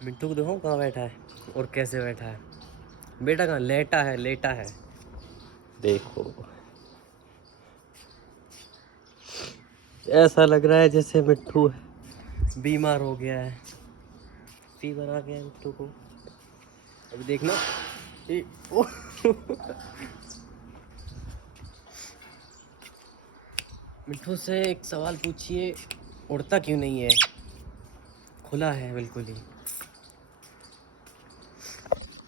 मिट्टू को देखो कहाँ बैठा है और कैसे बैठा है। बेटा कहाँ लेटा है, लेटा है। देखो ऐसा लग रहा है जैसे मिट्टू बीमार हो गया है, फीवर आ गया है मिट्टू को। अभी देखना मिट्टू से एक सवाल पूछिए, उड़ता क्यों नहीं है? खुला है बिल्कुल ही।